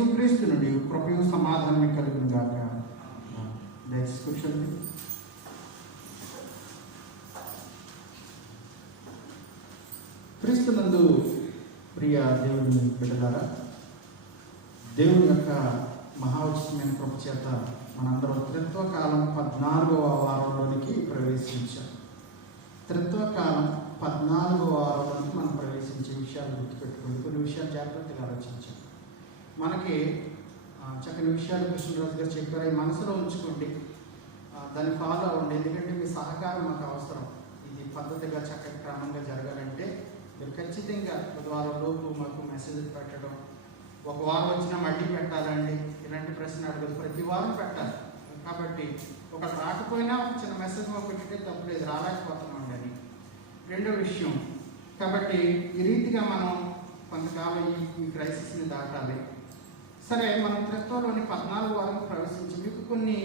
యేసుక్రీస్తు నుండి కృపయు సమాధానం కలుగును గాక. Next question. క్రీస్తునందు ప్రియ దేవుని బిడ్డలారా, దేవుని యొక్క మహోచితమైన కృప చేత మనందరం త్రిత్వకాలం 14వ వారంలోనికి ప్రవేశించాం. త్రిత్వకాలం 14వ వారంలోనికి మనం ప్రవేశించే విషయాలు గుర్తుపెట్టుకుని కొన్ని విషయాలు జాగ్రత్తగా ఆలోచించాం. మనకి చక్కని విషయాలు కృష్ణరాజు గారు చెప్పారు, మనసులో ఉంచుకోండి, దాన్ని ఫాలో అవ్వండి. ఎందుకంటే మీ సహకారం మాకు అవసరం. ఇది పద్ధతిగా చక్కటి క్రమంగా జరగాలంటే మీరు ఖచ్చితంగా బుధవారం లోపు మాకు మెసేజ్ పెట్టడం, ఒక వారం వచ్చినా మళ్ళీ పెట్టాలండి, ఇలాంటి ప్రశ్న అడగదు, ప్రతి వారం పెట్టాలి. కాబట్టి ఒక రాకపోయినా ఒక చిన్న మెసేజ్ మాకు పెట్టితే తప్పులేదు, రాలేకపోతున్నామండి అని. రెండో విషయం, కాబట్టి ఈ రీతిగా మనం కొంతకాలం ఈ క్రైసిస్ని దాటాలి. సరే, మనం త్రిత్వంలోని 14 వారం ప్రవేశించి మీకు కొన్ని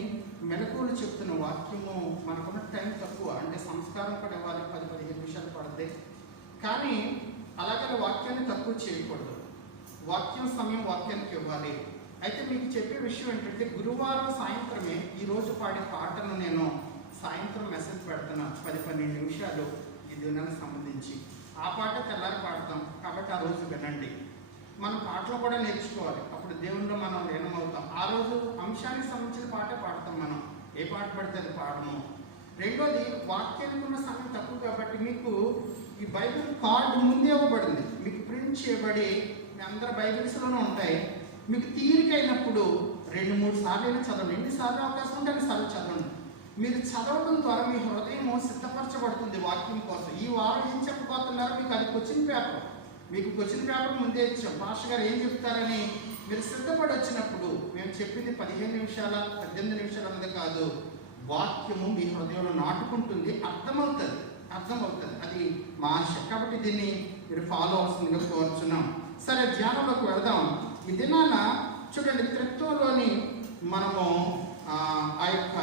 మెలకువలు చెప్తున్న వాక్యము. మనకున్న టైం తక్కువ, అంటే సంస్కారం కూడా ఇవ్వాలి, 10-15 నిమిషాలు పడుతుంది. కానీ అలాగే వాక్యాన్ని తక్కువ చేయకూడదు. వాక్యం సమయం వాక్యానికి ఇవ్వాలి. అయితే మీకు చెప్పే విషయం ఏంటంటే, గురువారం సాయంత్రమే ఈరోజు పాడే పాటను నేను సాయంత్రం మెసేజ్ పెడుతున్నా, 10-12 నిమిషాలు ఈ దినానికి సంబంధించి. ఆ పాట తెల్లారి పాడతాం, కాబట్టి ఆ రోజు వినండి. మనం పాటలు కూడా నేర్చుకోవాలి, అప్పుడు దేవునిలో మనం లీనమవుతాం. ఆ రోజు అంశానికి సంబంధించిన పాటే పాడతాం, మనం ఏ పాట పడితే అది పాడము. రెండోది, వాక్యానికి ఉన్న సమయం తక్కువ కాబట్టి మీకు ఈ బైబిల్ కార్డు ముందే ఇవ్వబడింది, మీకు ప్రింట్ చేయబడి మీ అందరి బైబిల్స్లోనే ఉంటాయి. మీకు తీరికైనప్పుడు 2-3 సార్లు అయినా చదవండి. ఎన్నిసార్లు అవకాశం ఉంటే అన్నిసార్లు చదవండి. మీరు చదవడం ద్వారా మీ హృదయం సిద్ధపరచబడుతుంది వాక్యం కోసం. ఈ వారం ఏం చెప్పబోతున్నారో మీకు అది క్వశ్చన్ పేపర్, మీకు క్వశ్చన్ పేపర్ ముందే ఇచ్చాం. మాస్టర్ గారు ఏం చెప్తారని మీరు సిద్ధపడి వచ్చినప్పుడు మేము చెప్పింది 15 నిమిషాల 18 నిమిషాలు అన్నది కాదు, వాక్యము మీ హృదయంలో నాటుకుంటుంది, అర్థమవుతుంది. అది మా ఆశ. కాబట్టి దీన్ని మీరు ఫాలో అవసరంగా కోరుచున్నాం. సరే, ధ్యానంలోకి వెళదాం. ఈ దినాన చూడండి, త్రిత్వంలోని మనము ఆ యొక్క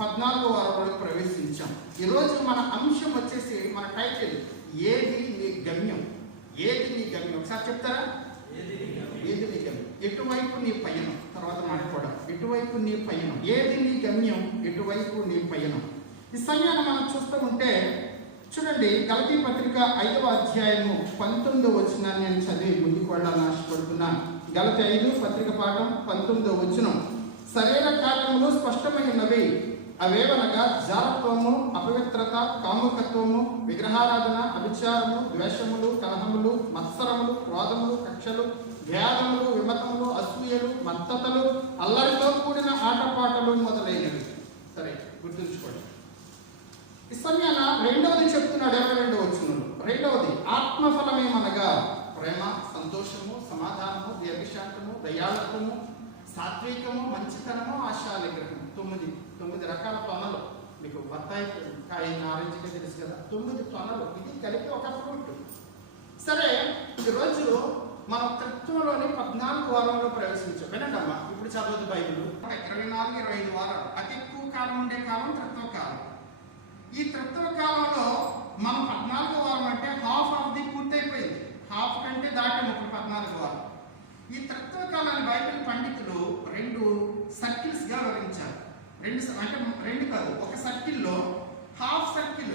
14వ వారంలోకి ప్రవేశించాం. ఈరోజు మన అంశం వచ్చేసి, మన టైటిల్ ఏది నీ గమ్యం. ఏది నీ గమ్యం ఒకసారి చెప్తారా? ఏది నీ గమ్యం, ఎటువైపు నీ పయనం. తర్వాత మాట్లాడడం, ఎటువైపు నీ పయనం, ఏది నీ గమ్యం, ఎటువైపు నీ పయనం. ఈ సమయాన్ని మనం చూస్తూ ఉంటే చూడండి, గలతీ పత్రిక 5వ అధ్యాయము 19వ వచనాన్ని నేను చదివి ముందుకు వెళ్ళాలని ఆశపడుతున్నాను. గలతీ 5 పత్రిక పాఠం 19వ వచనం. శరీర కార్యములు స్పష్టమైనవి, అవేవనగా జారత్వము, అపవిత్రత, కాముకత్వము, విగ్రహారాధన, అభిచారము, ద్వేషములు, కలహములు, మత్సరములు, క్రోధములు, కక్షలు, భేదములు, విమతములు, అసూయలు, మత్తతలు, అల్లరితో కూడిన ఆటపాటలు మొదలైనవి. సరే, గుర్తుంచుకోండి. ఈ సమయాన రెండవది చెప్తున్నాడు 22వ వచనంలో. రెండవది, ఆత్మఫలమేమనగా ప్రేమ, సంతోషము, సమాధానము, దీర్ఘశాంతము, దయాళత్వము, సాత్వికము, మంచితనము, ఆశానిగ్రహం. 9 రకాల తొనలు. మీకు బత్తాయి కాయ, నారింజగా తెలుసు కదా, 9 తొనలు. ఇది కలిపి ఒక ఫ్రూట్. సరే, ఈరోజు మనం త్రిత్వంలోని 14 వారంలో ప్రవేశించాం. వినండమ్మా, ఇప్పుడు చదవద్దు బైబిల్. 24-25 వారాలు అతి ఎక్కువ కాలం ఉండే కాలం త్రిత్వ కాలం. ఈ త్రిత్వ కాలంలో మనం 14వ వారం అంటే హాఫ్ ఆఫ్ ది పూర్తయిపోయింది. హాఫ్ కంటే దాటి 14 వారం. ఈ త్రిత్వ కాలాన్ని బైబిల్ పండితులు 2 సర్కిల్స్గా వివరించారు. రెండు కాదు, ఒక సర్కిల్లో హాఫ్ సర్కిల్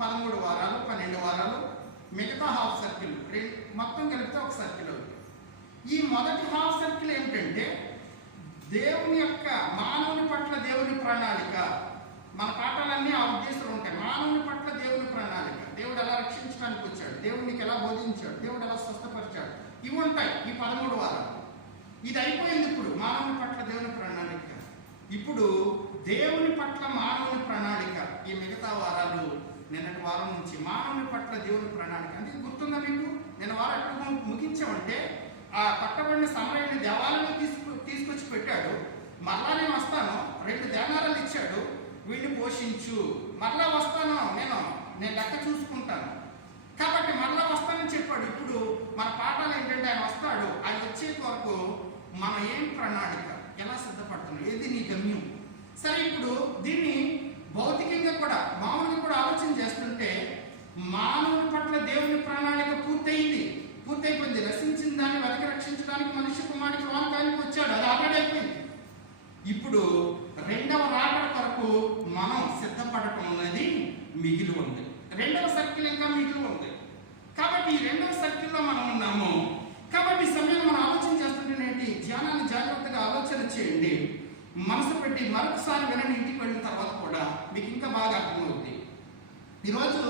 13 వారాలు, 12 వారాలు, మిగతా హాఫ్ సర్కిల్ మొత్తం కలిపితే ఒక సర్కిల్. ఈ మొదటి హాఫ్ సర్కిల్ ఏమిటంటే దేవుని యొక్క మానవుని పట్ల దేవుని ప్రణాళిక. మన పాఠాలన్నీ ఆ ఉద్దేశాలు ఉంటాయి. మానవుని పట్ల దేవుని ప్రణాళిక, దేవుడు ఎలా రక్షించడానికి వచ్చాడు, దేవునికి ఎలా బోధించాడు, దేవుడు ఎలా స్వస్థపరిచాడు, ఇవి ఉంటాయి ఈ 13 వారాలు. ఇది అయిపోయింది. ఇప్పుడు మానవుని పట్ల దేవుని ప్రణాళిక. ఇప్పుడు దేవుని పట్ల మానవుని ప్రణాళిక. ఈ మిగతా వారాలు నిన్నటి వారం నుంచి మానవుని పట్ల దేవుని ప్రణాళిక. అంటే గుర్తుందా మీకు? నిన్న వారం ఎట్లా ముగించామంటే, ఆ పట్టబడిన సమయాన్ని దేవాలయంలో తీసుకొచ్చి పెట్టాడు. మరలా నేను వస్తాను, 2 దేనారాలు ఇచ్చాడు, వీడిని పోషించు. మరలా వస్తాను, నేను లెక్క చూసుకుంటాను. కాబట్టి మరలా వస్తానని చెప్పాడు. ఇప్పుడు మన పాఠాలు ఏంటంటే, ఆయన వస్తాడు, ఆయన వచ్చే వరకు మనం ఏం ప్రణాళిక, ఎలా సిద్ధపడుతున్నాం, ఏది నీ గమ్యం. సరే, ఇప్పుడు దీన్ని భౌతికంగా కూడా మామూలుగా కూడా ఆలోచన చేస్తుంటే, మానవుని పట్ల దేవుని ప్రణాళిక పూర్తయిపోయింది. రక్షించిన దాన్ని వెనక రక్షించడానికి మనిషి కుమారుడికి వానకాయలు ఇప్పుడు రెండవ రాకడ కొరకు మనం సిద్ధపడటం అనేది మిగిలి ఉంది. రెండవ సర్కిల్ ఇంకా మిగిలి ఉంది. కాబట్టి ఈ రెండవ సర్కిల్లో మనం ఉన్నాము. కాబట్టి ఈ సమయంలో మనం ఆలోచన చేస్తుంటేనేంటి, ధ్యానాన్ని జాగ్రత్తగా ఆలోచన చేయండి, మనసు పెట్టి మరొకసారి వినండి. ఇంటికి వెళ్ళిన తర్వాత కూడా మీకు ఇంకా బాగా అర్థమవుతుంది. ఈరోజు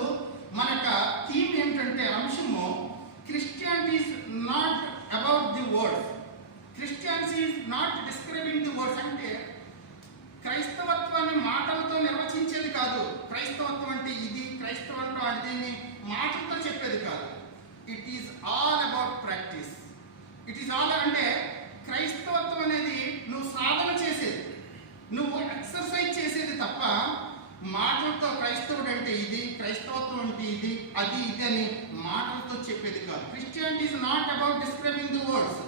మన యొక్క థీమ్ ఏంటంటే, అంశము Christianity is not about the words, Christianity is not describing the words. అంటే క్రైస్తవత్వాన్ని మాటలతో నిర్వచించేది కాదు. క్రైస్తవత్వం అంటే ఇది, క్రైస్తవం అంటే మాటలతో చెప్పేది కాదు. It is all about practice. It is all అంటే క్రైస్తవత్వం అనేది నువ్వు సాధన చేసేది, నువ్వు ఎక్సర్సైజ్ చేసేది తప్ప మాటలతో క్రైస్తవుడు అంటే ఇది, క్రైస్తవత్వం అంటే ఇది, అది ఇది అని మాటలతో చెప్పేది కాదు. Christianity is not about describing the words,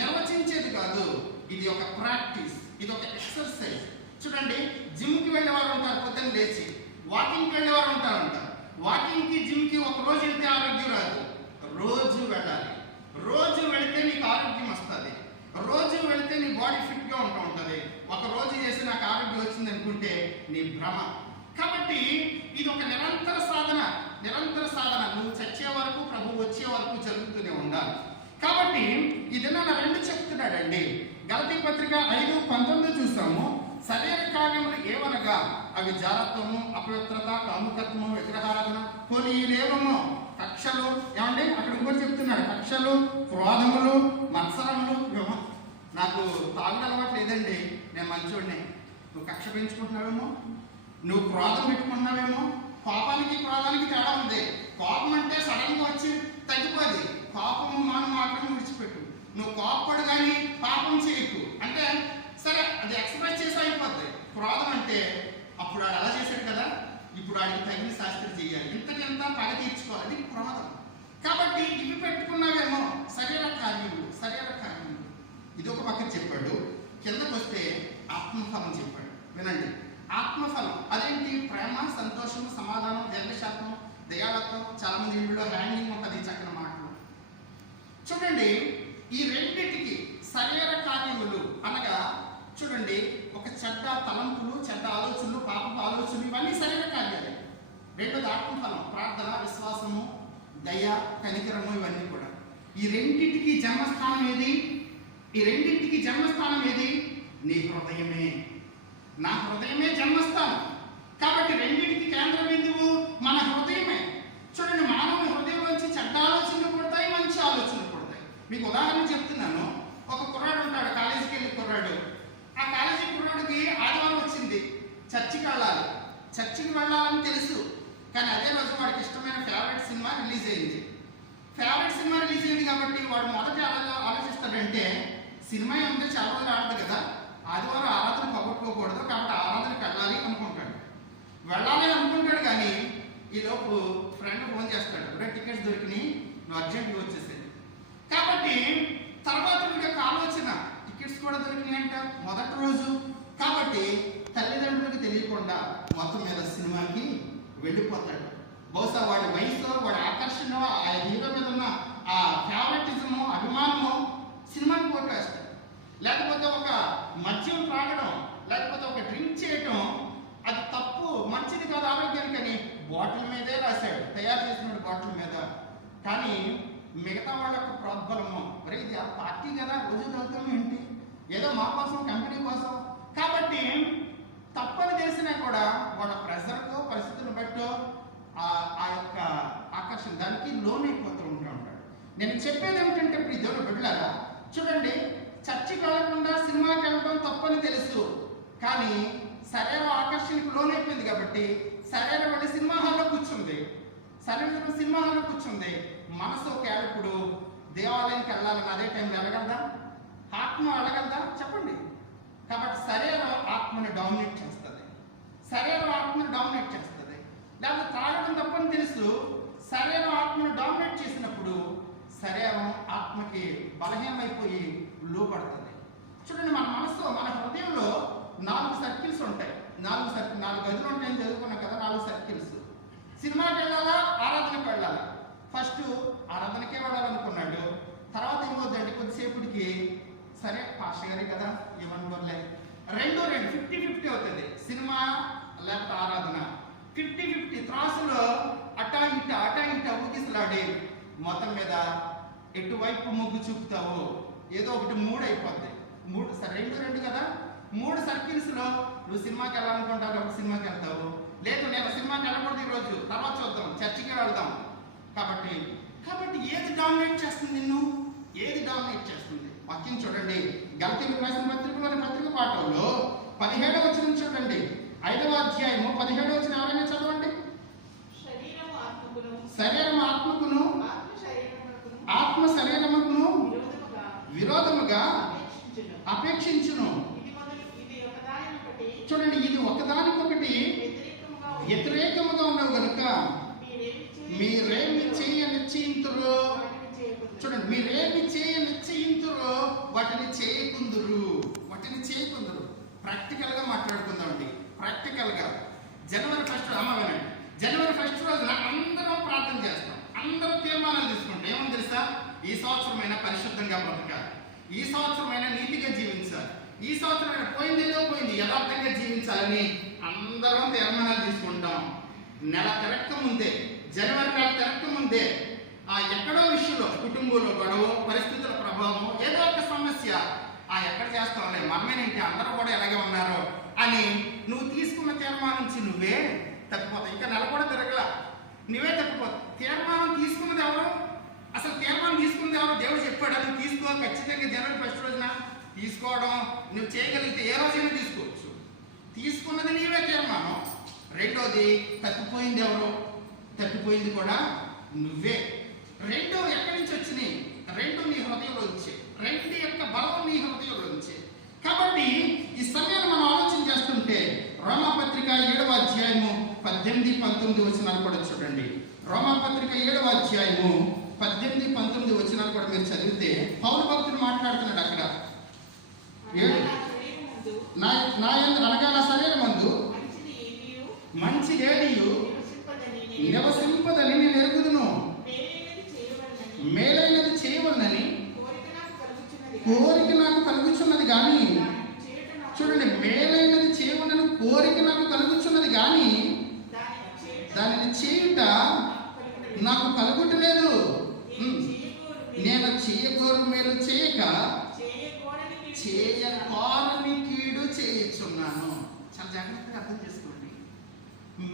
నిర్వచించేది కాదు. ఇది ఒక ప్రాక్టీస్, ఇది ఒక ఎక్సర్సైజ్. చూడండి, జిమ్కి వెళ్ళేవారు ఉంటారు, పొద్దున్న లేచి వాకింగ్కి వెళ్ళేవారు ఉంటారంట. వాకింగ్కి జిమ్కి ఒక రోజు వెళ్తే ఆరోగ్యం రాదు, రోజు వెళ్ళాలి. రోజు వెళితే నీకు ఆరోగ్యం వస్తుంది, రోజు వెళితే నీ బాడీ ఫిట్గా ఉంటుంది. ఒక రోజు చేసి నాకు ఆరోగ్యం వచ్చింది అనుకుంటే నీ భ్రమ. కాబట్టి ఇది ఒక నిరంతర సాధన, నిరంతర సాధన. నువ్వు చచ్చే వరకు, ప్రభు వచ్చే వరకు జరుగుతూనే ఉండాలి. కాబట్టి ఇది నా రెండు చెప్తున్నాడండి. గలతీ పత్రిక 5:19 చూసాము. శరీర కార్యములు ఏవనగా అవి జారత్వము, అపవిత్రత, కాముకత్వము, విగ్రహారాధన, కొనిలేవము, కక్షలు. ఏమండి అక్కడ ఇంకోటి చెప్తున్నాడు, కక్షలు, క్రోధములు, మత్సరములు. నాకు తాగుడు అలవాటు లేదండి, నేను మంచోడిని. నువ్వు కక్ష పెంచుకుంటున్నావేమో, నువ్వు క్రోధం పెట్టుకుంటున్నావేమో. కోపానికి క్రోధానికి తేడా ఉంది. కోపం అంటే సడన్ గా వచ్చి తగ్గిపోది. కోపము మాత్రం విడిచిపెట్టు. నువ్వు కోపపడు కానీ పాపం చేయకు. అంటే సరే, అది ఎక్స్ప్రెస్ చేసి అయిపోద్ది. క్రోధం అంటే అప్పుడు ఆడు అలా చేశాడు కదా, ఇప్పుడు ఆడికి తగిన శాస్త్రి చేయాలి, ఇంతకింత పగ తీర్చుకోవాలి, అది క్రోధం. కాబట్టి ఇవి పెట్టుకున్నావేమో శరీర కార్యములు, శరీర కార్యములు. ఇది ఒక పక్కన చెప్పాడు. కిందకు వస్తే ఆత్మఫలం చెప్పాడు. వినండి, ఆత్మఫలం అదేంటి? ప్రేమ, సంతోషం, సమాధానం, దీర్ఘశాంతం, దయాళత్వం. చాలా మంది ఇంట్లో హ్యాండింగ్ ఉంటుంది చక్కని మాటలు. చూడండి, ఈ రెండింటికి శరీర కార్యములు అనగా చూడండి, ఒక చెడ్డ తలంపులు, చెడ్డ ఆలోచనలు, పాపపు ఆలోచనలు, ఇవన్నీ శరీర కార్యాలే. రెండోది ఆత్మఫలం, ప్రార్థన, విశ్వాసము, దయ, కనికరము, ఇవన్నీ కూడా. ఈ రెండింటికి జన్మస్థానం ఏది? ఈ రెండింటికి జన్మస్థానం ఏది? నీ హృదయమే. నా హృదయమే జన్మస్థానం. కాబట్టి రెండింటికి కేంద్ర బిందువు మన హృదయమే. చూడండి, మానవుని హృదయం నుంచి చెడ్డ ఆలోచనలు పుడతాయి, మంచి ఆలోచనలు పుడతాయి. మీకు ఉదాహరణ చెప్తున్నాను. ఒక కుర్రాడు ఉంటాడు, కాలేజీకి వెళ్ళి కుర్రాడు. ఆ కాలేజీ కుర్రాడికి ఆదివారం వచ్చింది, చర్చికి వెళ్ళాలి. చర్చికి వెళ్ళాలని తెలుసు, కానీ అదే రోజు వాడికి ఇష్టమైన ఫేవరెట్ సినిమా రిలీజ్ అయింది. ఫేవరెట్ సినిమా రిలీజ్ అయింది కాబట్టి వాడు మొదట ఎలా ఆలోచిస్తాడంటే, సినిమా ఏమంటే చాలా రోజులు ఆడదు కదా, ఆదివారం ఆరాధన పగొట్టుకోకూడదు, కాబట్టి ఆరాధనకి వెళ్ళాలి అనుకుంటాడు. వెళ్ళాలి అనుకుంటాడు, కానీ ఈలోపు ఫ్రెండ్ ఫోన్ చేస్తాడు, టికెట్స్ దొరికినాయి, నువ్వు అర్జెంట్గా వచ్చేసేది. కాబట్టి తర్వాత వీడి యొక్క ఆలోచన, టికెట్స్ కూడా దొరికినాయి అంట మొదటి రోజు. కాబట్టి తల్లిదండ్రులకు తెలియకుండా మొత్తం మీద సినిమాకి వెళ్ళిపోతాడు. బహుశా వాడి వయసు, వాడి ఆకర్షణ, ఆ హీరో మీద ఉన్న ఆ ఫేవరెటిజము, అభిమానము సినిమాకి కొట్టేస్తాడు. లేకపోతే ఒక మద్యం త్రాగడం, లేకపోతే ఒక డ్రింక్ చేయటం, అది తప్పు, మంచిది కాదు ఆరోగ్యానికి అని బాటిల్ మీదే రాశాడు, తయారు చేసిన బాటిల్ మీద. కానీ మిగతా వాళ్ళ యొక్క ప్రోద్బలము, మరి ఇది ఆ పార్టీ కదా, రోజు తాగుతాం ఏంటి, ఏదో మా కోసం, కంపెనీ కోసం. కాబట్టి తప్పని తెలిసినా కూడా వాళ్ళ ప్రెజర్తో, పరిస్థితులను బట్టో ఆ యొక్క ఆకర్షణ దానికి లోన్ అయిపోతూ ఉంటాడు. నేను చెప్పేది ఏమిటంటే, ఇప్పుడు దేవుడు బిడ్డలారా చూడండి, చర్చికి వెళ్లకుండా సినిమాకి వెళ్ళడం తప్పని తెలుసు, కానీ శరీర ఆకర్షణకు లోనైపోయింది కాబట్టి శరీరం వెళ్ళి సినిమా హాల్లో కూర్చుంది. శరీరం సినిమా హాల్లో కూర్చుంది. మనసు ఒక ఏడుపుడు దేవాలయానికి వెళ్ళాలని అదే టైంలో వెళ్ళగలదా? ఆత్మ వెళ్ళగలదా? చెప్పండి. కాబట్టి శరీరం ఆత్మని డామినేట్ చేస్తుంది, శరీరం ఆత్మని డామినేట్ చేస్తుంది. లేకపోతే తాగడం తప్పని తెలుసు, శరీరం ఆత్మను డామినేట్ చేసినప్పుడు శరీరం ఆత్మకి బలహీనమైపోయి లోపడుతుంది. చూడండి, మన మనసు, మన హృదయంలో 4 సర్కిల్స్ ఉంటాయి. 4 గదులు ఉంటాయని చదువుకున్నాం కదా, 4 సర్కిల్స్. సినిమాకి వెళ్ళాలా, ఆరాధనకి వెళ్ళాలా? ఫస్ట్ ఆరాధనకే వెళ్ళాలనుకున్నాడు. తర్వాత ఏమవుతుందండి, కొద్దిసేపటికి సరే పాస్టర్ గారే కదా, ఏమనుకోలే, రెండు 50-50 అవుతుంది. సినిమా లేకపోతే ఆరాధన 50-50 త్రాసులో అటా ఇట ఊగిసలాడి మొత్తం మీద ఎటువైపు మొగ్గు చూపుతావో ఏదో ఒకటి 3 అయిపోద్ది. 3 రెండు కదా, 3 సర్కిల్స్లో నువ్వు సినిమాకి వెళ్ళాలనుకుంటావు కాబట్టి సినిమాకి వెళ్తావు. లేదు నేను సినిమాకి వెళ్ళకూడదు ఈరోజు, తర్వాత చూద్దాం, చర్చికి వెళ్దాం. కాబట్టి ఏది డామినేట్ చేస్తుంది నిన్ను? ఏది డామినేట్ చేస్తుంది? వాక్యం చూడండి, గలతీయులకు రాసిన పత్రిక పాఠంలో 17వ వచనం చూడండి. 5వ అధ్యాయము 17వ వచనం ఎవరైనా చదవండి. శరీరం ఆత్మకును ఆత్మ శరీరముకును విరోధముగా అపేక్షించును. చూడండి, ఇది ఒకదానికొకటి వ్యతిరేకముగా ఉన్నవి కనుక మీరేమి చేయ నిశ్చయింతురో, చూడండి, మీరేమి చేయ నిశ్చయింతురో వాటిని చేయకుందురు. ప్రాక్టికల్ గా మాట్లాడుకుందామండి. ప్రాక్టికల్ గా జనవరి 1 రోజున అందరం ప్రార్థన చేస్తాం, అందరం తీర్మానాలు తీసుకుంటాం. ఏమని తెలుసా? ఈ సంవత్సరమైనా పరిశుద్ధంగా బ్రతకాలి, ఈ సంవత్సరమైనా నీతిగా జీవించాలి, ఈ సంవత్సరమైనా పోయిందేదో పోయింది యథార్థంగా జీవించాలని అందరం తీర్మానాలు తీసుకుంటాం. నెల తిరక్క ముందే, జనవరి నెల తిరక్క ముందే ఎక్కడో విషయంలో కుటుంబంలో గొడవ, పరిస్థితుల ప్రభావం, ఏదో ఒక సమస్య ఎక్కడ చేస్తావులే మనమేనేంటి అందరూ కూడా ఎలాగే ఉన్నారు అని నువ్వు తీసుకున్న తీర్మానం నుంచి నువ్వే తప్పిపోతావు. ఇంకా నెల కూడా తిరగల, నువ్వే తప్పిపోతావు. తీర్మానం తీసుకున్నది ఎవరు? అసలు తీర్మానం తీసుకున్నది ఎవరు? దేవుడు చెప్పాడు అది తీసుకో, ఖచ్చితంగా జనవరి 1 రోజున తీసుకోవడం నువ్వు చేయగలిగితే ఏ రోజైనా తీసుకోవచ్చు. తీసుకున్నది నీవే తీర్మానం. రెండోది, తప్పిపోయింది ఎవరు? తప్పిపోయింది కూడా నువ్వే. రెండు ఎక్కడి నుంచి వచ్చినాయి? రెండు నీ హృదయంలో వచ్చాయి. రెండు యొక్క బలం నీ హృదయంలో వచ్చాయి. కాబట్టి ఈ సమయాన్ని మనం ఆలోచన చేస్తుంటే రోమాపత్రిక 7వ అధ్యాయము 18-19 వచనాలు కూడా చూడండి. రోమాపత్రిక 7వ అధ్యాయము 18-19 వచనాలు కూడా మీరు చదివితే పౌలు భక్తుడు మాట్లాడుతున్నాడు అక్కడ. అనగా నా శరీరమందు మంచిదేదియు నివసింపదని నేను ఎరుగుదును, మేలైనది చేయవలనని కోరిక నాకు కలుగుచున్నది కానీ, చూడండి, మేలైనది చేయవలనని కోరిక నాకు కలుగుచున్నది కానీ దానిని చేయుట నాకు కలుగుటలేదు. నేను చేయగోరు మేలు చేయక చేయకోరని కీడు చేయుచున్నాను. చాలా జాగ్రత్తగా అర్థం చేసుకోండి.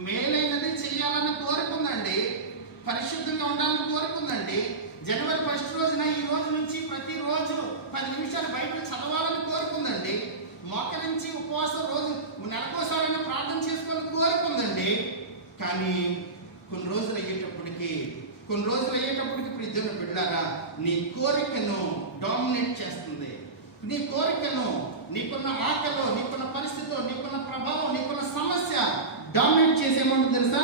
మేలైనది చేయాలని కోరుకుందండి, పరిశుద్ధంగా ఉండాలని కోరుకుందండి. జనవరి 1 రోజున ఈ రోజు నుంచి ప్రతిరోజు 10 నిమిషాలు బైబిల్ చదవాలని కోరుకుందండి. మోకరించి ఉపవాసం రోజు నెలకోసారైనా ప్రార్థన చేసుకోవాలని కోరుకుందండి. కానీ కొన్ని రోజులు అయ్యేటప్పటికి ఇప్పుడు బిడ్డారా, నీ కోరికను డామినేట్ చేస్తుంది. నీ కోరికను, నీకున్న ఆకలో, నీకున్న పరిస్థితిలో, నీకున్న ప్రభావం, నీకున్న సమస్య డామినేట్ చేసేమంటుంది తెలుసా?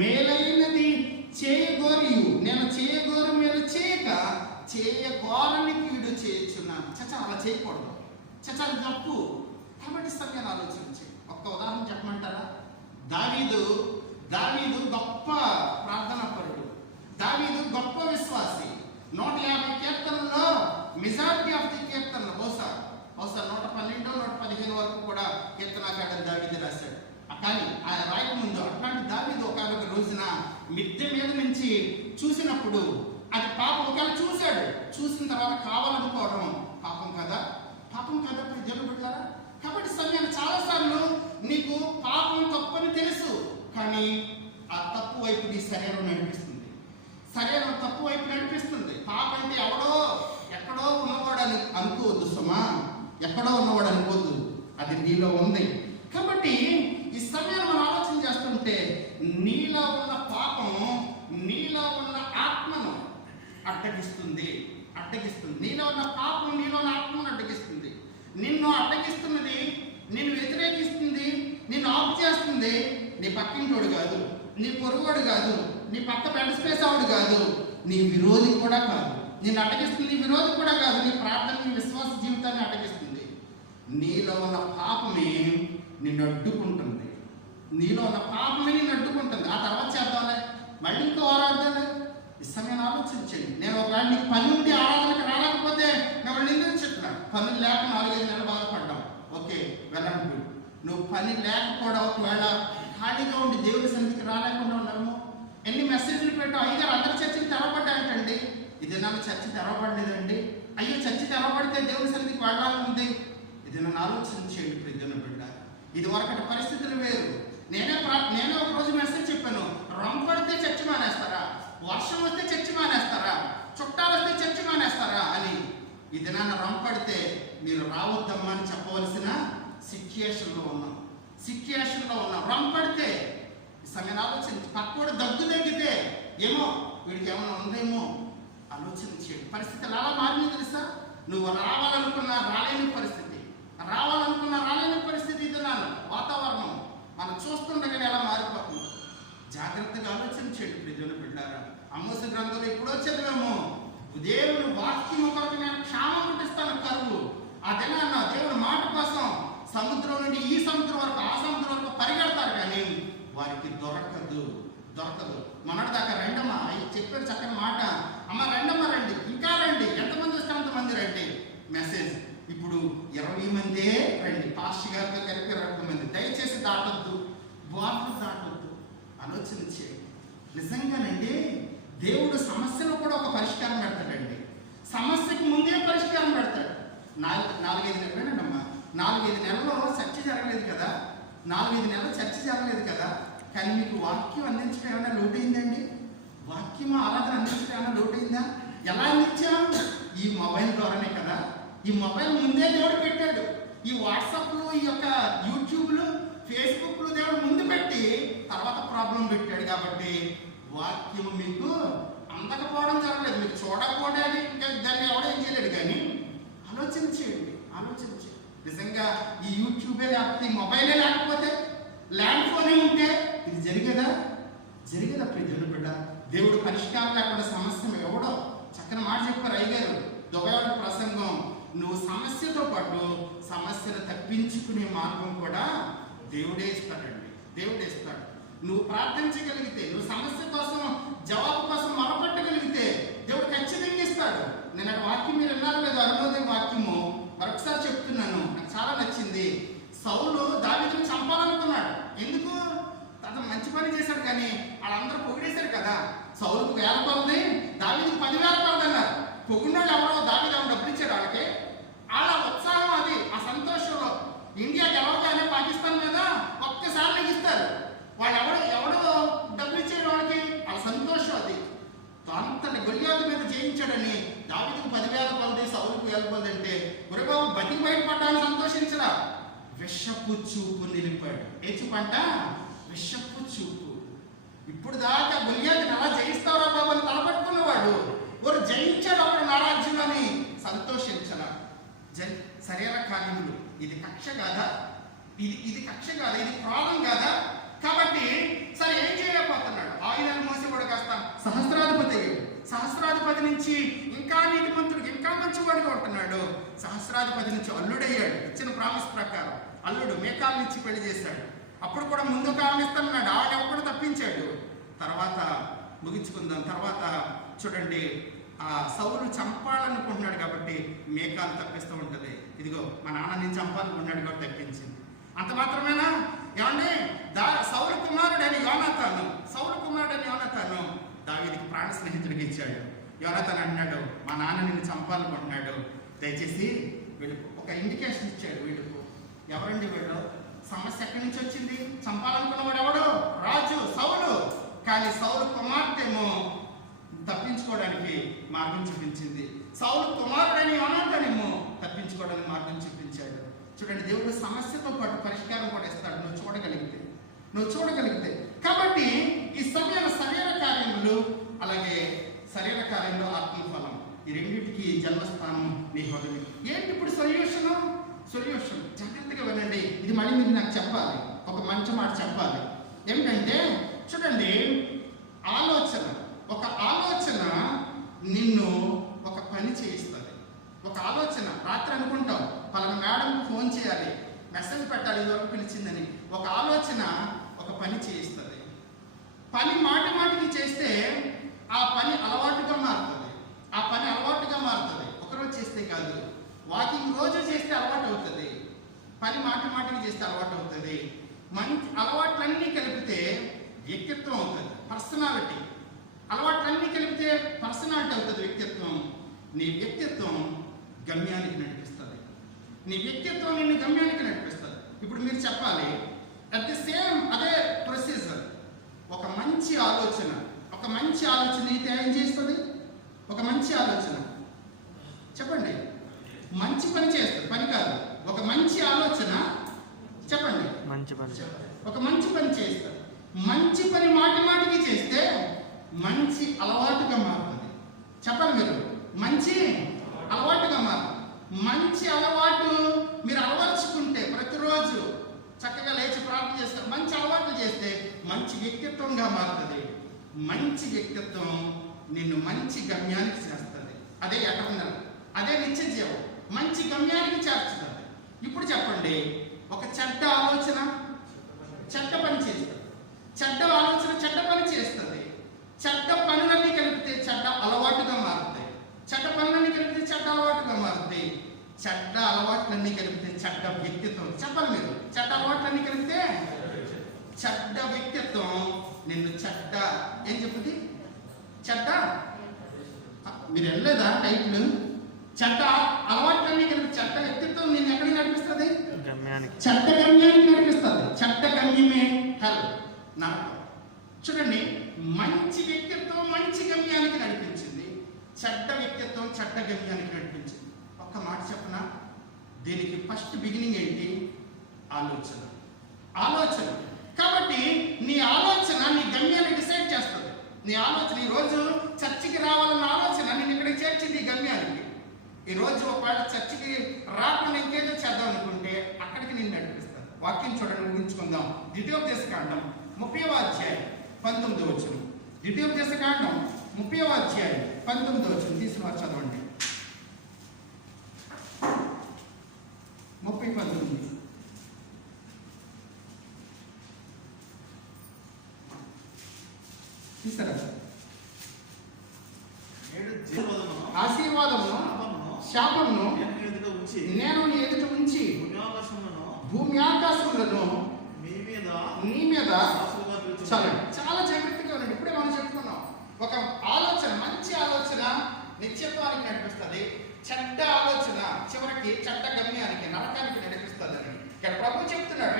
మేలైనది చేయగోరియు, నేను చేయగోరు మేలు చేయక చేయగోరని కీడు చేయుచున్నాను. చచ్చా అలా చేయకూడదు, చచ్చా అది తప్పు. కాబట్టి సమయాన్ని ఆలోచించి ఒక్క ఉదాహరణ చెప్పమంటారా? దావీదు గొప్ప ప్రార్థనా పరుడు, దావీదు గొప్ప విశ్వాసి. 150 కీర్తనల్లో మెజారిటీ ఆఫ్ ది కీర్తనలు బహుశా 112, 115 వరకు కూడా కీర్తనాకారుడు దావీదు రాశాడు. కానీ ఆయన రాయక ముందు అట్లాంటి దావీదు ఒక రోజున మిద్దె మీద నుంచి చూసినప్పుడు అది పాపం. ఒకవేళ చూసిన తర్వాత కావాలనుకోవడం పాపం కదా దేవుడు పెట్టారా? కాబట్టి సమయాన్ని చాలాసార్లు నీకు పాపం తప్పని తెలుసు, కానీ ఆ తప్పు వైపు నీ శరీరం నడిపిస్తుంది. పాపం అంటే ఎక్కడో ఉన్నవాడు అనుకోవద్దు సుమా, ఎక్కడో ఉన్నవాడు అనుకోవద్దు, అది నీలో ఉంది. కాబట్టి ఈ సమయాన్ని మనం ఆలోచన చేస్తుంటే నీలో ఉన్న పాపం నీలో ఉన్న ఆత్మను అడ్డగిస్తుంది. నీలో ఉన్న పాపం నీలో ఉన్న ఆత్మను అడ్డగిస్తుంది. నిన్ను అడ్డగిస్తున్నది, నిన్ను వ్యతిరేకిస్తుంది, నిన్ను ఆపు చేస్తుంది నీ పక్కింటోడు కాదు, నీ పొరుగుడు కాదు, నీ పక్క బెడ్ స్పేస్ ఆవిడు కాదు, నీ విరోధి కూడా కాదు. నిన్ను అడ్డగిస్తుంది విరోధి కూడా కాదు, నీ ప్రార్థన, నీ విశ్వాస జీవితాన్ని అడ్డగిస్తుంది. నీలో ఉన్న పాపమే నిన్ను అడ్డుకుంటుంది. ఆ తర్వాత చేద్దాంలే, మళ్ళీ ఇంకో ఆరాధన. ఈ సమయాన్ని ఆలోచించండి. నేను ఒక నీకు పని ఉండి ఆరాధనకు రాలేకపోతే మిమ్మల్ని నిందించట్లా. పనులు లేక 4-5 నెలలు బాధపడ్డాం. ఓకే, వెళ్ళండి. నువ్వు పని లేకపోవడం, ఒకవేళ ఖాళీగా ఉండి దేవుడి సన్నిధికి రాలేకుండా ఉన్నాము, ఎన్ని మెసేజ్లు పెట్టావు, అయ్యారు అందరు చర్చిలు తెరవబడ్డాయంటండి. ఇది నాకు చర్చి తెరవబడలేదండి. అయ్యో చర్చి తెరవబడితే దేవుడి సన్నిధికి వెళ్ళాలని ఉంది. ఇది నన్ను ఆలోచించేయండి ప్రియమైన బిడ్డ. ఇది వరకటి పరిస్థితులు వేరు. నేనే ఒక రోజు మెసేజ్ చెప్పాను, రంపడితే చర్చి మానేస్తారా, వర్షం వస్తే చర్చి మానేస్తారా, చుట్టాలు వస్తే చర్చి మానేస్తారా అని. ఇది నన్ను రంపడితే మీరు రావద్దమ్మా అని చెప్పవలసిన సిచ్యుయేషన్లో ఉన్నాం. రంపడితే ఈ సమయం ఆలోచించి, పక్కడు దగ్గు తగ్గితే ఏమో వీడికి ఏమైనా ఉందేమో ఆలోచించేది. పరిస్థితులు ఎలా మారింది తెలుసా? నువ్వు రావాలనుకున్నా రాలేని పరిస్థితి, ఇది నాన్న వాతావరణం మనం చూస్తుండగానే ఎలా మారిపోతుంది. జాగ్రత్తగా ఆలోచించండి ప్రియమైన బిడ్డారా. ఆమోస గ్రంథంలో ఎప్పుడో చదివాము, దేవుని వాక్యం కొరకు నేను క్షామం పుట్టిస్తాను, కరువు. ఆ దినాన్న దేవుని మాట కోసం సముద్రం నుండి ఈ సముద్రం వరకు ఆ సముద్రం వరకు పరిగెడతారు, కానీ వారికి దొరకదు. మొన్నటిదాకా రెండమ్మా చెప్పారు చక్కని మాట, అమ్మ రెండమ్మా రండి, ఇంకా రండి, ఎంతమంది వస్తే అంతమంది రండి. మెసేజ్ ఇప్పుడు 20 మందే రండి, పాస్టర్ గారితో కలిపి 20 మంది. దయచేసి దాటొద్దు, బార్డర్ దాటొద్దు. ఆలోచించే నిజంగానండి దేవుడు సమస్యలో కూడా ఒక పరిష్కారం పెడతాడండి. సమస్యకు ముందే పరిష్కారం పెడతాడు. 4-5 నెలలేనమ్మా, 4-5 నెలల్లో చర్చ జరగలేదు కదా, 4-5 నెలలు చర్చ జరగలేదు కదా, కానీ మీకు వాక్యం అందించడం ఏమైనా లోటైందండి? వాక్యం ఆరాధన అందించడం ఏమైనా లోటైందా? ఎలా అందించాం? ఈ మొబైల్ ద్వారానే కదా. ఈ మొబైల్ ముందే దేవుడు పెట్టాడు. ఈ వాట్సాప్లు, ఈ యొక్క యూట్యూబ్లు, ఫేస్బుక్లు దేవుడు ముందు పెట్టి తర్వాత ప్రాబ్లం పెట్టాడు. కాబట్టి వాక్యం మీకు అందకపోవడం జరగలేదు, మీకు చూడకపోవడానికి దాన్ని ఎవడేం చేయలేడు. కానీ ఆలోచించేయండి. నిజంగా ఈ యూట్యూబే లేకపోతే, ఈ మొబైలే లేకపోతే, ల్యాండ్ ఫోనే ఉంటే ఇది జరిగేదా ప్రియమైన బిడ్డ? దేవుడు పరిష్కారం లేకుండా సమస్య ఎవడో చక్కని మాట చెప్పారు అయ్యగారు, దొంగ ప్రసంగం. నువ్వు సమస్యతో పాటు సమస్యను తప్పించుకునే మార్గం కూడా దేవుడే ఇస్తాడండి. నువ్వు ప్రార్థించగలిగితే, నువ్వు సమస్య కోసం జవాబు కోసం మొరపెట్టగలిగితే దేవుడు ఖచ్చితంగా ఇస్తాడు. నేను ఆ వాక్యం మీరు విన్నారు లేదు, అరుణోదయ వాక్యము మరొకసారి చెప్తున్నాను, నాకు చాలా నచ్చింది. సౌలు దావీదుని చంపాలనుకున్నాడు. ఎందుకు? అతను మంచి పని చేశాడు, కానీ వాళ్ళందరూ పొగిడేశారు కదా. సౌలుకు 1000 కొలది, దావీదుకు 10,000 కొలది అన్నారు. పొగిడినాడు ఎవరో, దావీదు ఎవరు డబ్బులు ఇచ్చాడు వాళ్ళకి. వాళ్ళ ఉత్సాహం అది, ఆ సంతోషంలో. ఇండియా గెలవగానే పాకిస్తాన్ మీద ఒక్కసారి లెగిస్తారు. వాళ్ళు ఎవడో డబ్బులు ఇచ్చాడు వాళ్ళకి, వాళ్ళ సంతోషం అది. అంతటి గొల్యాతు మీద జయించాడని దావీదుకు 10,000 కొలది, సౌలుకు 1000 కొలది అంటే గురుబాబు బతికి బయటపడ్డాన్ని సంతోషించరా? విషపు చూపు నిలిపాడు. ఏ చూపు అంట? విషపు చూపు. ఇప్పుడు దాకా గొల్యాతుని ఎలా జయిస్తారా బాబు అని తలపట్టుకున్నవాడు వారు జయించాడు అప్పుడు నా రాజ్యంలోని సంతోషించరా? శరీర కార్యములు, ఇది కక్ష కాదా? ఇది కక్ష కాదా? ఇది ప్రాణం కాదా? కాబట్టి సరే ఏం చేయలేకపోతున్నాడు. ఆయుధాలు మోసేవాడు కాస్త సహస్రాధిపతి నుంచి ఇంకా నీతిమంతుడికి, ఇంకా మంచివాడిగా ఉంటున్నాడు. సహస్రాధిపతి నుంచి అల్లుడయ్యాడు. ఇచ్చిన ప్రామిస్ ప్రకారం అల్లుడు మేకాలను ఇచ్చి పెళ్లి చేశాడు. అప్పుడు కూడా ముందు కాలం ఇస్తానన్నాడు, ఆడెప్పుడు తప్పించాడు. తర్వాత ముగించుకుందాం. తర్వాత చూడండి, ఆ సౌలు చంపాలనుకుంటున్నాడు కాబట్టి మేకాలు తప్పిస్తూ ఉంటుంది. ఇదిగో మా నాన్న నేను చంపాలనుకున్నాడు కాబట్టి తప్పించింది. అంత మాత్రమేనా? ఏమండి, సౌలు కుమారుడని యోనాతాను దావీదుకి ప్రాణ స్నేహితుడికి ఇచ్చాడు. యోనాతాను అన్నాడు, మా నాన్న నిన్ను చంపాలనుకుంటున్నాడు, దయచేసి వీళ్ళకు ఒక ఇండికేషన్ ఇచ్చాడు. వీళ్ళకు ఎవరండి వీళ్ళు? సమస్య ఎక్కడి నుంచి వచ్చింది? చంపాలనుకున్నవాడు ఎవడు? రాజు సౌలు. కానీ సౌలు కుమార్తెమో తప్పించుకోవడానికి మార్గం చూపించింది. సౌలు కుమారుడని యోనాతానేమో తప్పించుకోవడానికి మార్గం చూపించాడు. చూడండి, దేవుడు సమస్యతో పాటు పరిష్కారం కూడా ఇస్తాడు, నువ్వు చూడగలిగితే. కాబట్టి ఈ సమయంలో శరీర కార్యములు, అలాగే శరీర కార్యంలో ఆత్మఫలం, ఈ రెండింటికి జన్మస్థానం నీ హృదయం. ఏంటి ఇప్పుడు సొల్యూషన్? జాగ్రత్తగా వినండి. ఇది మళ్ళీ మీరు నాకు చెప్పాలి, ఒక మంచి మాట చెప్పాలి. ఏమిటంటే చూడండి, ఒక ఆలోచన నిన్ను ఒక పని చేయిస్తుంది. ఒక ఆలోచన రాత్రి అనుకుంటాం, పలానా మేడంకు ఫోన్ చేయాలి, మెసేజ్ పెట్టాలి, ఇదివరకు పిలిచిందని. ఒక ఆలోచన ఒక పని చేయిస్తుంది. పని మాటికి చేస్తే ఆ పని అలవాటుగా మారుతుంది. ఒకరోజు చేస్తే కాదు, వాకింగ్ రోజు చేస్తే అలవాటు అవుతుంది. పని మాటికి చేస్తే అలవాటు అవుతుంది. మంచి అలవాట్లన్నీ కలిపితే వ్యక్తిత్వం అవుతుంది, పర్సనాలిటీ. అలవాట్లన్నీ కలిపితే పర్సనాలిటీ అవుతుంది, వ్యక్తిత్వం. నీ వ్యక్తిత్వం గమ్యానికి నడిపిస్తుంది. నీ వ్యక్తిత్వం నిన్ను గమ్యానికి నడిపిస్తుంది. ఇప్పుడు మీరు చెప్పాలి, అట్ ది సేమ్ అదే ప్రొసీజర్. ఒక మంచి ఆలోచన అయితే ఏం చేస్తుంది? ఒక మంచి ఆలోచన చెప్పండి, మంచి పని చేస్తుంది. పని కాదు, ఒక మంచి ఆలోచన చెప్పండి, ఒక మంచి పని చేస్తుంది. మంచి పని మాటికి చేస్తే మంచి అలవాటుగా మారుతుంది. చెప్పండి, మీరు మంచి అలవాటుగా మారుతుంది. మంచి అలవాటు మీరు అలవర్చుకుంటే ప్రతిరోజు చక్కగా లేచి ప్రార్థన చేస్తారు, మంచి అలవాట్లు చేస్తే మంచి వ్యక్తిత్వంగా మారుతుంది. మంచి వ్యక్తిత్వం నిన్ను మంచి గమ్యానికి చేస్తుంది. అదే ఎటర్నల్, అదే నిత్య జీవం, మంచి గమ్యానికి చేర్చుతుంది. ఇప్పుడు చెప్పండి, ఒక చెడ్డ ఆలోచన చెడ్డ పని చేస్తుంది, చెడ్డ ఆలోచన చెడ్డ పని చేస్తుంది. చెడ్డ పనులన్నీ కలిపితే చెడ్డ అలవాటుగా మారుతాయి, చెడ్డ పనులన్నీ కలిపితే చెడ్డ అలవాటుగా మారుతాయి. చెడ్డ అలవాట్లన్నీ కలిపితే చెడ్డ వ్యక్తిత్వం. చెప్పాలి మీరు, చెడ్డ అలవాట్లన్నీ కలిపితే చెడ్డ వ్యక్తిత్వం నిన్ను చెడ్డ ఏం చెప్తుంది? చెడ్డ, మీరు వెళ్ళలేదా టైటిల్? చెడ్డ అలవాట్లన్నీ కలిపి చెడ్డ వ్యక్తిత్వం నిన్ను ఎక్కడికి నడిపిస్తుంది? చెడ్డ గమ్యానికి నడిపిస్తుంది. చెడ్డ గమ్యమే హెల్, నరకం. చూడండి, మంచి వ్యక్తిత్వం మంచి గమ్యానికి నడిపించింది, చెడ్డ వ్యక్తిత్వం చెడ్డ గమ్యానికి నడిపించింది. ఒక్క మాట చెప్పనా, దీనికి ఫస్ట్ బిగినింగ్ ఏంటి? ఆలోచన. ఆలోచన. కాబట్టి నీ ఆలోచన నీ గమ్యాన్ని డిసైడ్ చేస్తుంది. నీ ఆలోచన, ఈరోజు చర్చికి రావాలన్న ఆలోచన నేను ఇక్కడికి చేర్చింది ఈ గమ్యానికి. ఈరోజు ఒకవేళ చర్చికి రాకుండా ఇంకేదో చేద్దాం అనుకుంటే అక్కడికి నేను నడిపిస్తాను. వాక్యం చూడండి, ముగించుకుందాం. ద్వితీయోపదేశకాండం 30వ అధ్యాయం 19వ వచనం. ద్వితీయోపదేశకాండం 30వ అధ్యాయం 19వ వచనం తీసుకుని చదవండి. 30:19. తీసారా? ఆశీర్వాదమును శాపమును నేను నీ ఎదుట ఉంచి భూమి ఆకాశములను నీ మీద. చాలా జాగ్రత్తగా ఉండండి. ఇప్పుడే మనం చెప్పుకున్నాం, ఒక ఆలోచన, మంచి ఆలోచన నిత్యత్వానికి నడిపిస్తుంది, చెడ్డ ఆలోచన చివరికి చెడ్డ గమ్యానికి నరకానికి నడిపిస్తుంది అని ఇక్కడ ప్రభు చెప్తున్నాడు.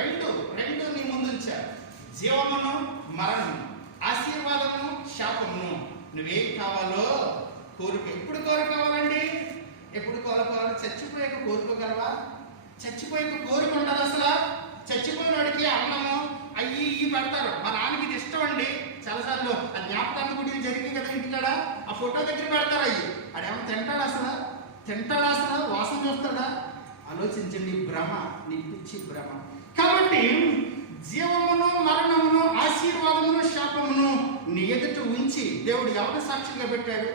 రెండు నీ ముందు ఉంచారు, జీవమును మరణము, ఆశీర్వాదమును శాపమును. నువ్వేం కావాలో కోరుకో. ఎప్పుడు కోరుకోవాలండి? ఎప్పుడు కోరుకోవాలి? చచ్చిపోయాక కోరుకోగలవా? చచ్చిపోయాక కోరుకుంటారు అసలు? చచ్చిపోయిన వాడికి అన్నము అయ్యి ఇవి పెడతారు. మా నాన్నకి ఇది ఇష్టం అండి. చాలాసార్లు ఆ జ్ఞాపకాన్ని గుడి జరిగింది కదా ఇంటికాడ, ఆ ఫోటో దగ్గర పెడతారు. అయ్యి ఆడేమో తింటాడా అసలు? వాసన చూస్తాడా? ఆలోచించండి, భ్రమ, నీ పిచ్చి భ్రమ. కాబట్టి జీవమును మరణమును ఆశీర్వాదమును శాపమును నీ ఎదుట ఉంచి దేవుడు ఎవరిని సాక్షిగా పెట్టాడు?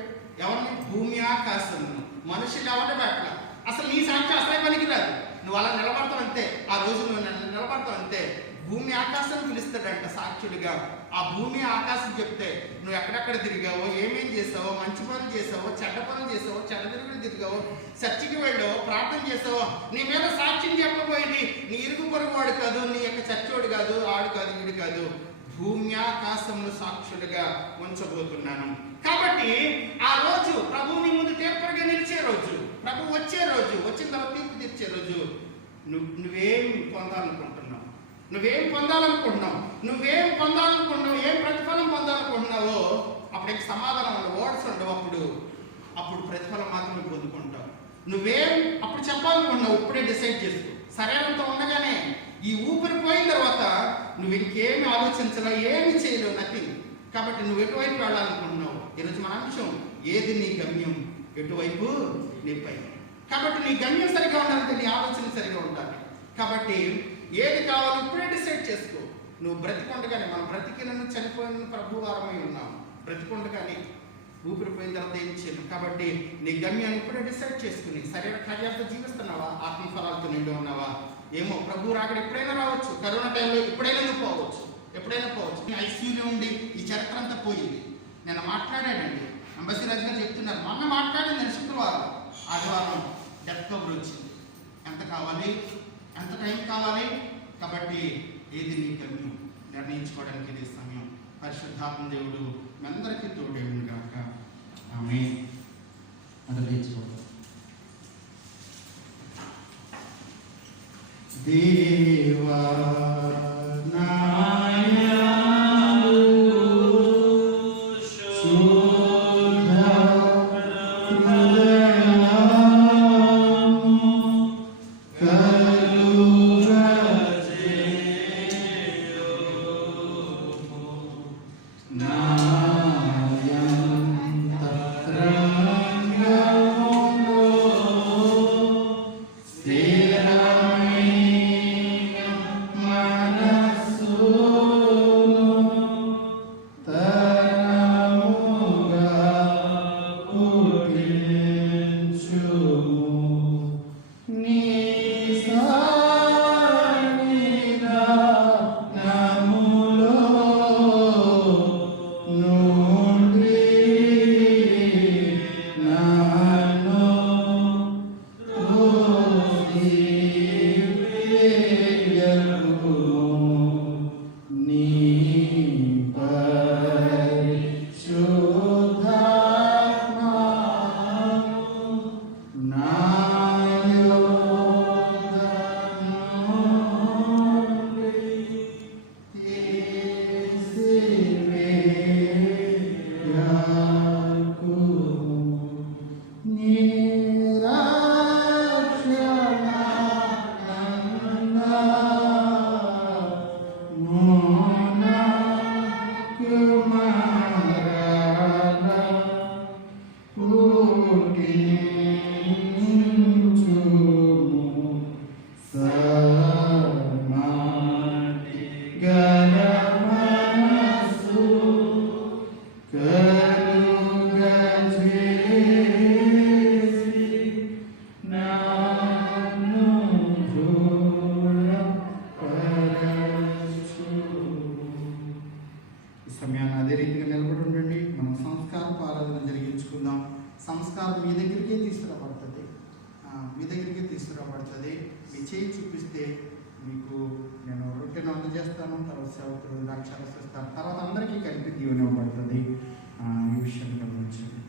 ఎవరిని? భూమి ఆకాశమును. మనుషులు ఎవరిని పెట్టాల? అసలు నీ సాక్షి అసలే పనికిరాదు. నువ్వు అలా నిలబడతావు అంతే. ఆ రోజు నువ్వు నిలబడతావు అంతే. భూమి ఆకాశం పిలుస్తాడంట సాక్షులుగా. ఆ భూమి ఆకాశం చెప్తే నువ్వు ఎక్కడెక్కడ తిరిగావో, ఏమేం చేసావో, మంచి పనులు చేసావో, చెడ్డ పనులు చేసావో, చెడ్డ తిరిగావో, చర్చికి వెళ్ళావో, ప్రార్థన చేసావో, నీ మీద సాక్ష్యం చెప్పబోయింది నీ ఇరుగు పొరుగు వాడు కాదు, నీ యొక్క చర్చోడు కాదు, ఆడు కాదు, వీడు కాదు. భూమి ఆకాశములు సాక్షులుగా ఉంచబోతున్నాను. కాబట్టి ఆ రోజు ప్రభువు నీ ముందు తీర్పుగా నిలిచే రోజు, ప్రభు వచ్చే రోజు, వచ్చిన తర్వాత తీర్పు తీర్చే రోజు, నువ్వేం పొందాలనుకుంటున్నావు? ఏం ప్రతిఫలం పొందాలనుకుంటున్నావో అప్పుడు సమాధానం ఓట్స్ ఉండవు. అప్పుడు ప్రతిఫలం మాత్రమే పొందుకుంటావు. అప్పుడు చెప్పాలనుకుంటున్నావు, ఇప్పుడే డిసైడ్ చేసుకో. శరీరంతో ఉండగానే ఈ ఊపిరి పోయిన తర్వాత నువ్వు ఇంకేమి ఆలోచించలేవు, ఏమి చేయలేవు, నథింగ్. కాబట్టి నువ్వు ఎటువైపు వెళ్ళాలనుకుంటున్నావు? ఈరోజు మన అంశం, ఏది నీ గమ్యం, ఎటువైపు నీ పై. కాబట్టి నీ గమ్యం సరిగా ఉండాలంటే నీ ఆలోచన సరిగా ఉండాలి. కాబట్టి ఏది కావాలో ఇప్పుడే డిసైడ్ చేసుకో. నువ్వు బ్రతికొండగానే, మనం బ్రతికినను చనిపోయిన ప్రభు వారమై ఉన్నాం. బ్రతికొండగానే ఊపిరిపోయిన తర్వాత ఏం చేయను. కాబట్టి నీ గమ్యాన్ని ఇప్పుడే డిసైడ్ చేసుకుని శరీర కార్యాలతో జీవిస్తున్నావా? ఆత్మఫలాలతో నిండి ఉన్నావా? ఏమో, ప్రభు రాకడ ఎప్పుడైనా రావచ్చు. కరోనా టైంలో ఎప్పుడైనా నువ్వు పోవచ్చు. ఐసీయూలో ఉండి ఈ చరిత్ర అంతా పోయింది. నేను మాట్లాడానండి, అంబసీ రాజు గారు చెప్తున్నారు, మొన్న మాట్లాడింది. నేను శుక్రవారం, ఆదివారం డెత్ కబుర్ వచ్చింది. ఎంత కావాలి? ఎంత టైం కావాలి? కాబట్టి ఏది నీ గమ్యం నిర్ణయించుకోవడానికి ఇది సమయం. పరిశుద్ధాత్మ దేవుడు మీ అందరికీ తోడేవును గాక. ఆమేన్. మొదలుచుకోండి. దేవా సమయాన్ని అదే రీతిగా నిలబడి ఉండండి. మనం సంస్కారపు ఆరాధన జరిగించుకుందాం. సంస్కారం మీ దగ్గరికే తీసుకురాబడుతుంది, మీ దగ్గరికే తీసుకురాబడుతుంది. మీ చేయి చూపిస్తే మీకు నేను రొట్టెను అందజేస్తాను, తర్వాత సేవకులు ద్రాక్షారసం ఇస్తాను, తర్వాత అందరికీ కలిపి దీవెన ఇవ్వబడుతుంది. ఈ విషయం గమనించండి.